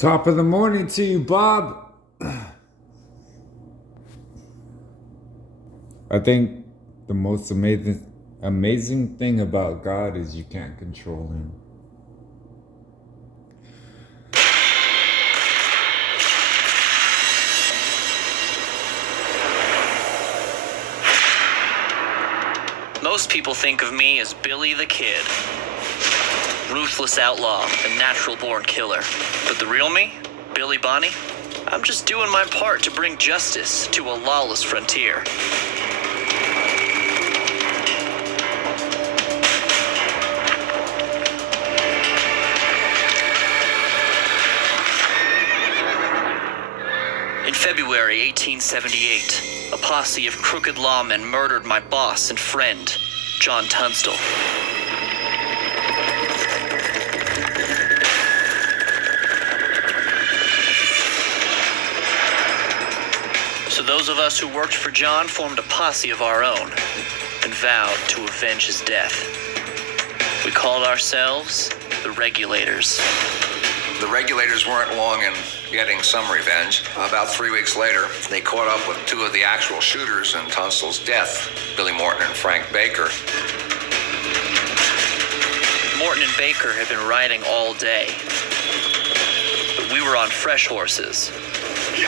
Top of the morning to you, Bob. I think the most amazing thing about God is you can't control him. Most people think of me as Billy the Kid. Ruthless outlaw and natural-born killer. But the real me, Billy Bonney, I'm just doing my part to bring justice to a lawless frontier. In February 1878, a posse of crooked lawmen murdered my boss and friend, John Tunstall. So those of us who worked for John formed a posse of our own and vowed to avenge his death. We called ourselves the Regulators. The Regulators weren't long in getting some revenge. About 3 weeks later, they caught up with two of the actual shooters in Tunstall's death, Billy Morton and Frank Baker. Morton and Baker had been riding all day, but we were on fresh horses. Where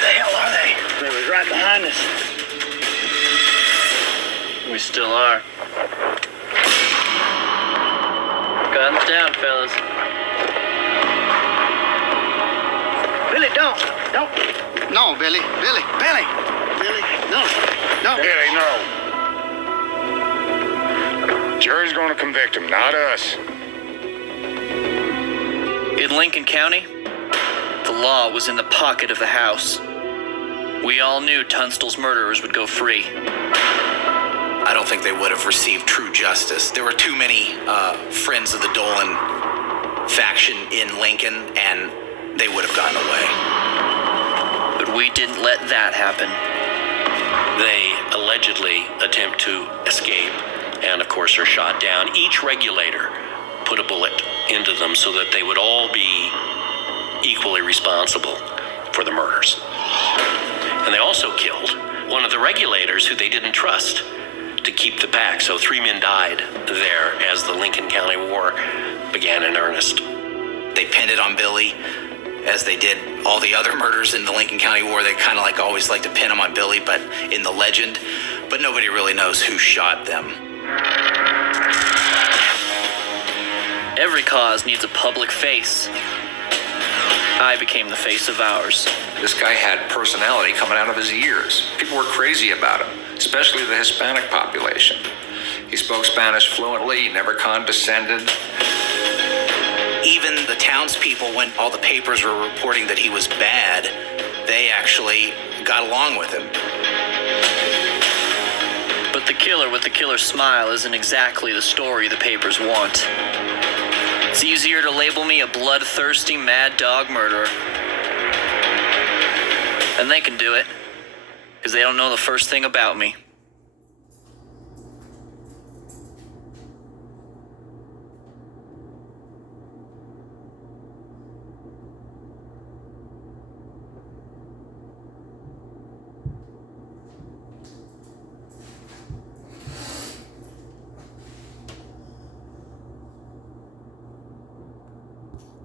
the hell are they? They was right behind us. We still are. Guns down, fellas. Billy, don't. No, Billy, no. Billy, no. Jury's gonna convict him, not us. In Lincoln County, the law was in the pocket of the House. We all knew Tunstall's murderers would go free. I don't think they would have received true justice. There were too many friends of the Dolan faction in Lincoln, and they would have gotten away. But we didn't let that happen. They allegedly attempt to escape and, of course, are shot down. Each regulator put a bullet into them so that they would all be equally responsible for the murders. And they also killed one of the regulators who they didn't trust to keep the pack. So 3 men died there as the Lincoln County War began in earnest. They pinned it on Billy, as they did all the other murders in the Lincoln County War. They kind of always like to pin them on Billy, but in the legend. But nobody really knows who shot them. Every cause needs a public face. I became the face of ours. This guy had personality coming out of his ears. People were crazy about him, especially the Hispanic population. He spoke Spanish fluently, never condescended. Even the townspeople, when all the papers were reporting that he was bad, they actually got along with him. But the killer with the killer smile isn't exactly the story the papers want. It's easier to label me a bloodthirsty mad dog murderer. And they can do it, because they don't know the first thing about me.